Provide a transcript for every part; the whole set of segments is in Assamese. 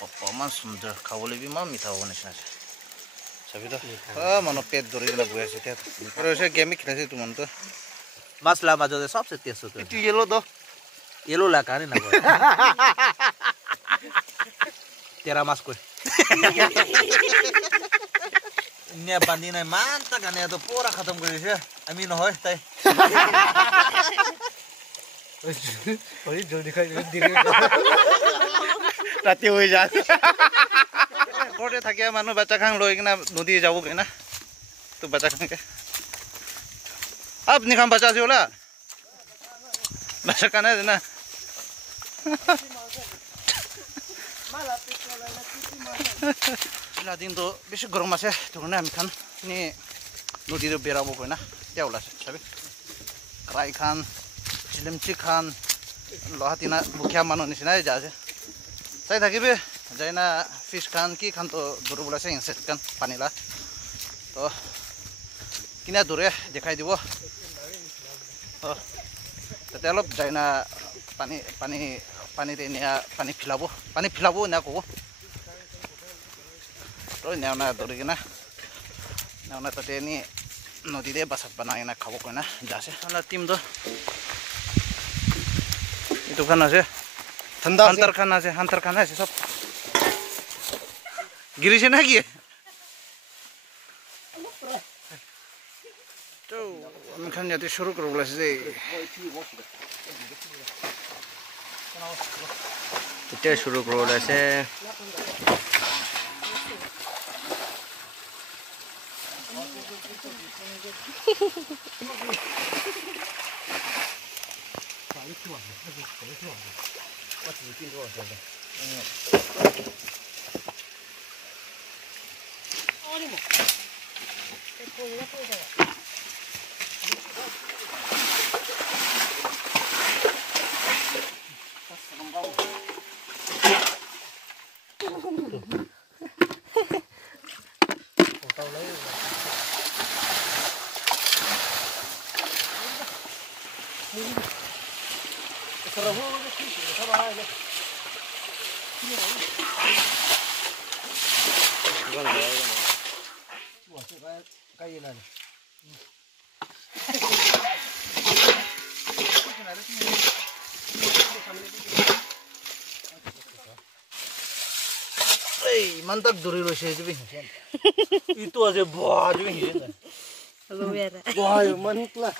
papa man sundar khawole bi man mitha hone sa sabi to mano pet dori na buya se tia aro se game khilase tu man to मसला बाजो दे सबसे तेज होता है itu yellow do येलो ला काने ना तेरा मास कोई ने बंदी ने मान तक ने तो पूरा खत्म कर दिया अमी न होय तय ओए जल्दी खाई धीरे rati hoi ja ঘরে থাকিয়া মানুহ বাচ্চা খাং লৈ কিনা নদী যাব কেনা তো বাচ্চা খাং के আপনি খাম বাচ্চা আছে ওলা বাচ্চা কানে না ला दिन तो बेसी गरम আছে তখন আমি খান নি নদীর বেরাবো কই না তেওলা সবে রাই খান চিলমচি খান লহাতিনা বুখিয়া মানুহ নিছিনা যাছে চাই থাকিবে যাইনা ফিশ খান কি খান তো দূরবলাছে ইনসেক্ট খান পানিলা তো কিনা দূরে দেখাই দিব তাতে অলপ যাইনা পানি পানি পানিতে নিয়া পানি ফিলাবো না কব তো নেওনা দৌৰি কিনা নেওনা তাতে নি নদীতে বাছত বনাই কিনা খাব কইনা যাছে টিমটো এইটো খান আছে হান্তার খান আছে সব গিরিছে না কি তো আমি খান যাতে শুরু করব বলেছে যে এটা শুরু করব বলেছে mantak duri rose juga itu aja buah juga ini Wah, mantap.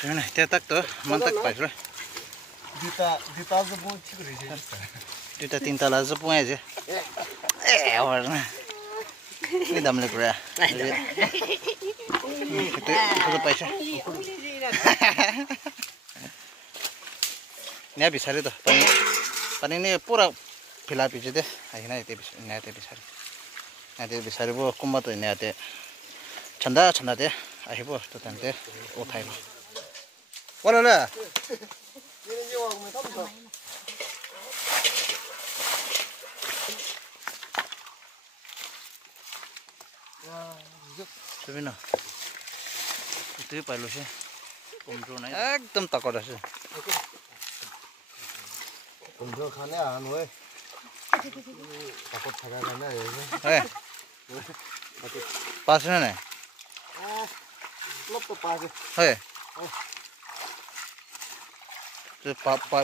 Sini, tetak tuh, mantak pas lah. Dita zebung cikgu je. Dita tinta lah zebung aja. Warna. Ini dam lagi ya. Itu paisa. Ini habis hari tuh, pani ini pura filap aja deh. Akhirnya itu habis hari. Nanti habis hari bu kumbat tuh ini ada. Canda deh. Akhir bu tuh tante otai lo. Walau lah. Sebenarnya itu palu sih, kontrol naik. Ekdom takut aja. Kontrol खाने आन हुए. Takut थका करना है ये. Hey. Pas mana nih? Lop तो pas. Hey. Tuh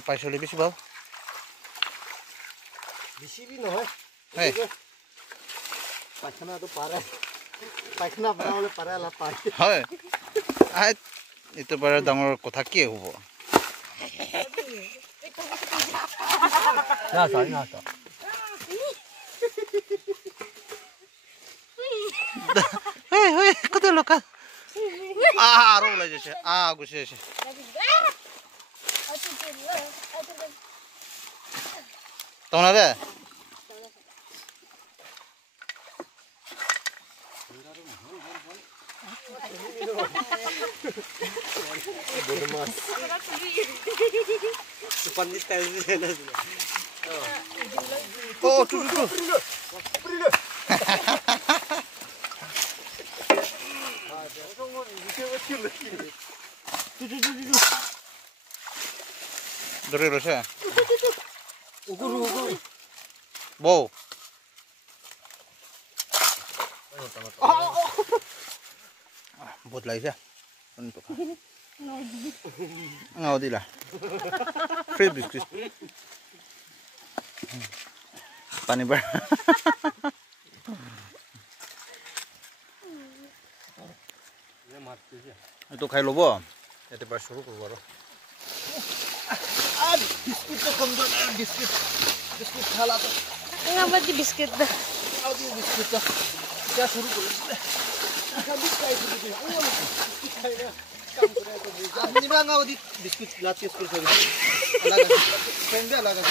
pas lebih sih bau. Bisi भी ना है. Hey. Pakhana तो पारा. Pakhana बनावले पारा ला पारा. Hey. Itu pada dangor kotak kia hubo. 나서 Hei, kau lo kan? Rola aja sih, gus sih. Tahu nada? Bodoh Depan di style sih. Oh, tuh. দূরে রয়েছে 오구루 오구루. বউ বহুত লাগিছে ngaw দিলা ফ্রি বিস্কুট পানী বাৰ এইটো খাই ল'ব ইয়াতে পৰা শুৰু কৰিব আৰু 비스킷도 건져. 비스킷. 비스킷 하나도. Nga ba di biscuit ba? 어디 비스킷도. 자 서로 그러는데. 비스킷이 되게. 비스킷이야. 깜짝이야. 아니면 어디 비스킷 라떼 스쿨 저기. 나가지. 밴드 나가지.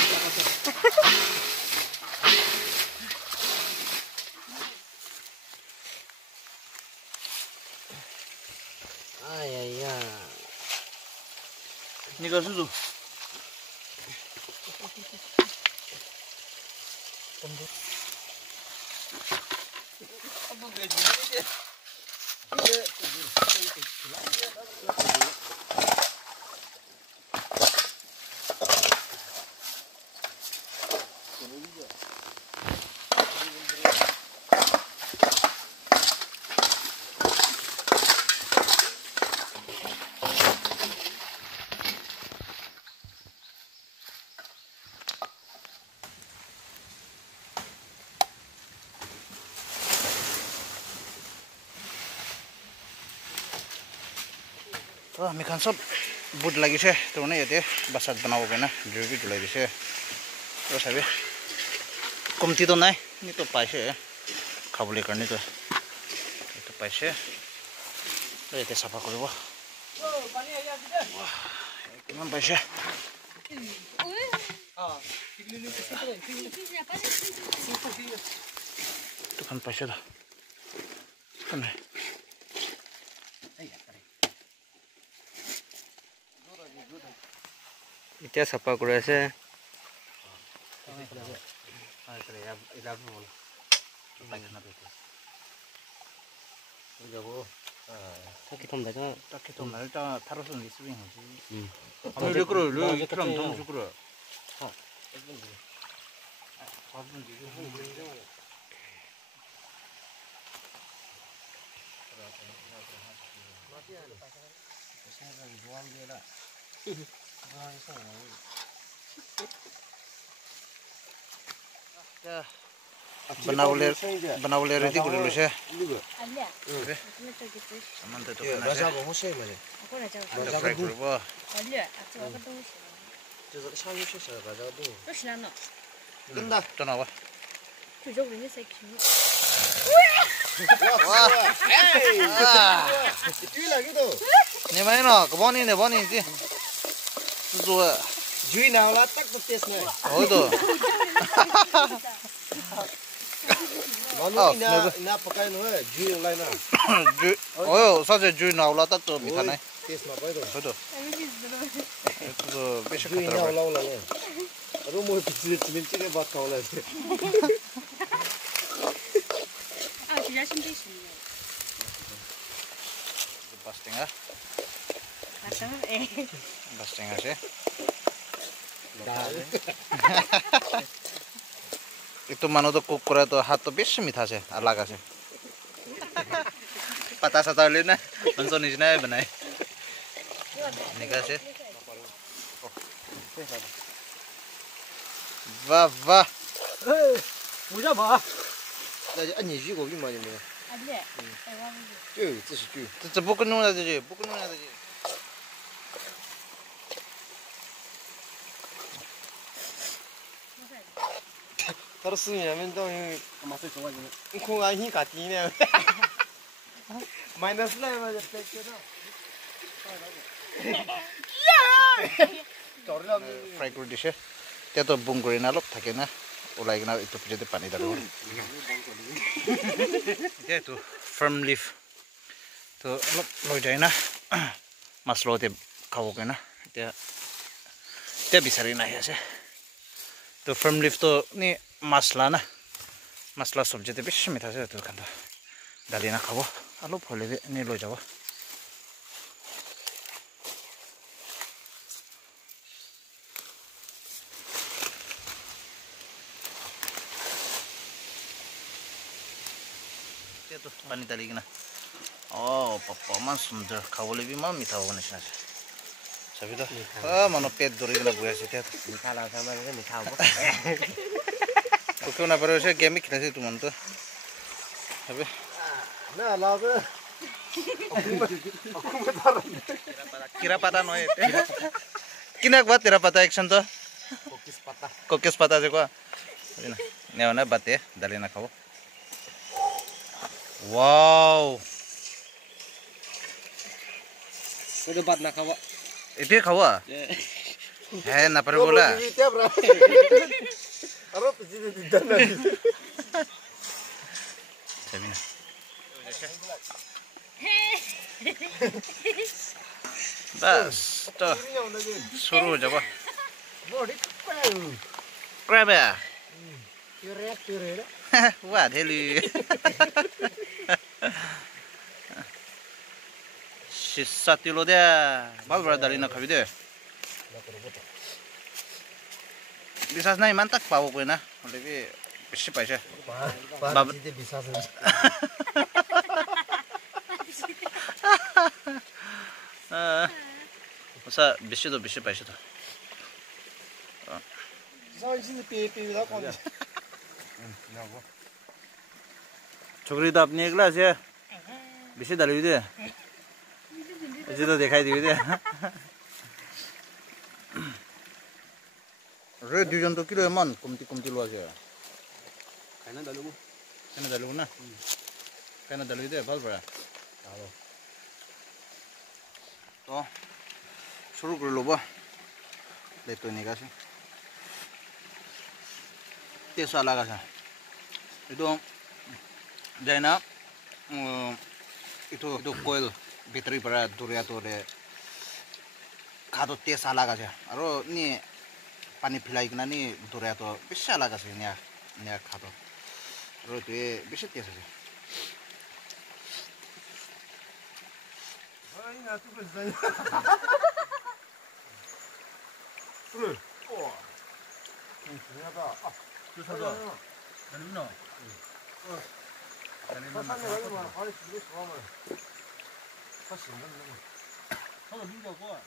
아야야. 니가 수수 আমি খান সব বুট লাগিছে তো মানে ইয়াতে বাসাত বনাব কাৰণে জুবি তুলাই দিছে তো চাবি কমতিটো নাই নিতো পাইছে খাবলৈ কাৰণে তো এইটো পাইছে তো ইয়াতে চাফা কৰিব কিমান পাইছে দোকান পাইছে তো কেনে এতিয়া চাফা কৰি আছে बनावले रेडी কৰি লৈছে Alya. সামান তো 라자고 호세이 말이야. Ako na jaw. ফ্ৰাই কৰিব Alya. Ato ako to siya. 저거 샤유시사 라자도. To siya no. 끈다. জনাব To jog rin sa kiyo. 와. 에이. 뛰라기도. Nimai ন কবনি নেবনি কি জুৱা 주인 나올라 딱 붙겠네. হয়তো 너는 나 पकाइन हो जुई लाइन ওয় সাজে জুই নাওলা তাক তো মিঠা নাই टेस्ट मा पाइदो হয়তো তো বেশি जुई খাতরা नाओला ओला ने अरु म बिचिले चिलिचिले बात खाउला छे Ah, siya simple siya. বাস্টিংা Asa eh. Busting আছে itu manu to cook kora to hat to beshi mitha ase alag ase pata sata le na manso nijna banai nika ase va 보자 봐. 나 아니 이거 좀 많이 뭐. Alya. 저, 这是주.这不跟弄来的去不跟弄来的去 떨었으면 또 맛을 좋아지네. 콩아 힘 같이네. 마이너스 라인 맞아 뺏겨서. Fry কৰি দিছে তেতো বুম কৰি না অলপ থাকে না ওলাই কিনা এইটো পিছতে পানী ঢালিব এতিয়া এইটো ফাৰ্ম লিফ তো অলপ লৈ যায় না মাছ লগতে খাবকে না এতিয়া এতিয়া বিচাৰি নাহি আছে তো ফাৰ্ম লিফটো নি মাছলা না মাছলা চব্জিতে বেছি মিঠা আছে এইটো খান ঢালি না খাব অলপ হ'লে নি লৈ যাব itu pani tali kena. Oh, papa man sundar khawole bi man mitha hobo nisna ase. Sabi to. Mano pet dori kena buya ase tia. Mitha la sama ke mitha hobo. Kokyo na pare ase game khela ase tuman to. Sabi. Na la ke. Kira pata no e. Kinak ba tera pata action to? Kokis pata je ko. Sabina. Ne ona bate dali na khabo. Wow. Itu bat na kawa. Itu khawa? Hai na pare bola. Aro pisi di dana. Sabina. Bas, to. Suruh aja, Pak. Grab ya? Kira. Wah, heli. Sisa tilo dia. Bawa dari nak kami deh. Bisa naik mantak pau kau na. Lebih siapa sih? Bab itu bisa saja. Masa bisi tu bisi paisi tu. Saya sini pipi dah kau. छोकरी तो अपनी एक क्लास है बेसी डाली दे ऐसे तो दिखाई दी दे रे दुजन तो किलो मन कमती लो आसे कहना डालू ना कहना डालू दे बाल बड़ा तो शुरू कर लो बा ले तो नहीं कैसे तेसा लगा सा itu Jaina itu coil battery para duriato de kado tes alaga ja aro ni pani philai kina ni duriato bisa alaga se nya kado aro te bisa tes ja Ai na tu bezai. Oi. Oh. Ini ada. tu sado dan no Pasangnya lagi mana? Hari ini semua. Pasangnya mana? kalau bingung kok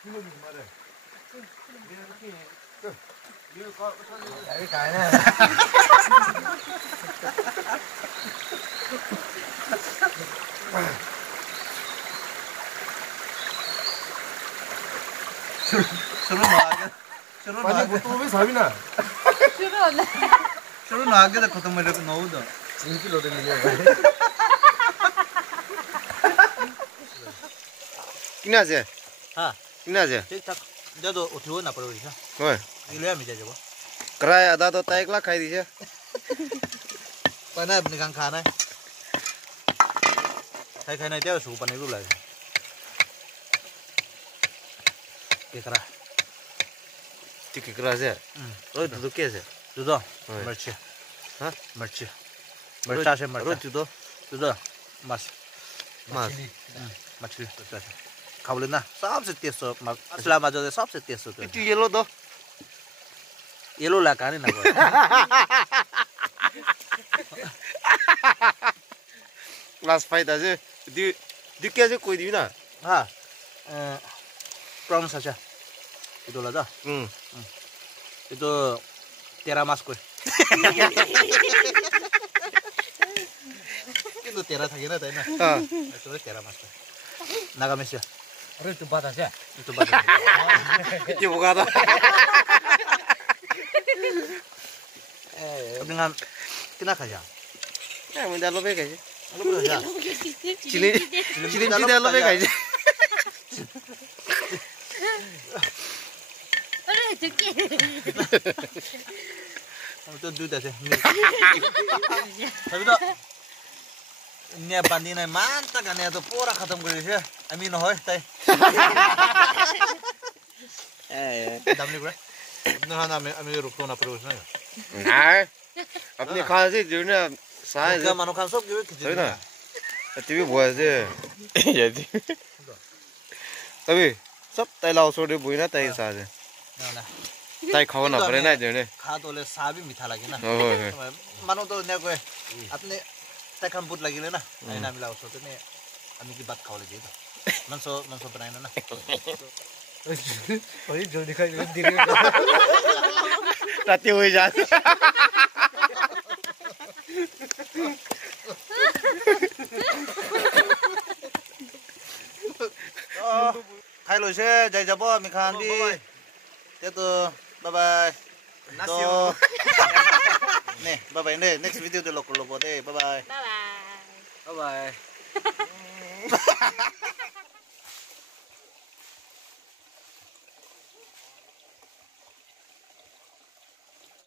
Ini gimana? Dia kau pasangnya. Dari kainnya. शुरू Banyak butuh wis habina. शुरू ना आगे देखो तो मेरे को नौ दो 3 kilo de मिले. किना से? हाँ किना से? ठीक ठाक दे दो उठो ना पड़ो इसे ओए. इले मिल जाए वो कराय आधा तो 1 लाख खाई दी छे. पना अपने कान खाना है खाई नहीं दे सु पने रुला है देखरा ठीक करा से. ओए दूध कैसे? दूधो हाँ। मिर्ची हाँ? मिर्ची मिर्चा से रो मिर्चा दूध. दूधो मस मास. मछली खा लेना सबसे टेस्ट हो असला मजा दे सबसे टेस्ट हो Itu yellow do. ये लो ला काने ना Last fight aja. Di कैसे कोई दी ना. हाँ प्रॉन्स अच्छा itu lah dah itu tera mas koy itu tera thagi na tai na हाँ. itu tera mas koy naga mesia अरे तू बात आजा. itu bata Itu bukan ada. dengan kena kaja Eh, minta lo bekai. lu boleh ya Cili lo bekai. itu duda sih tapi tuh ini bandingnya mantap kan ya tuh pura khatam kari sih amin hoy tai damli gue nah amin rukun apa terus nih Nah. अपने खाने से जो ना साइज क्या मानो खान सब क्यों है ना टीवी बुआ से ये अभी চব তাই লাও ওচৰতে বহি না তাই চাহ যে তাই খাব নাপাৰে নাই দেউনে খাত হ'লে চাহ বি মিঠা লাগে না হয় মানুহতো এনেকৈ আপুনি তাইখন বুট লাগিলে না নামিলা ওচৰতে নে আমি কি ভাত খাবলৈ যাই মাংস বনাই না জলদি খাই ৰাতি হৈ যায় খাই লৈছে যাই যাব আমি খান দি তেতো বাই নে বাই নে নেক্সট ভিডিঅ'তে লগ ল'ব দে বাই Bye bye. বাই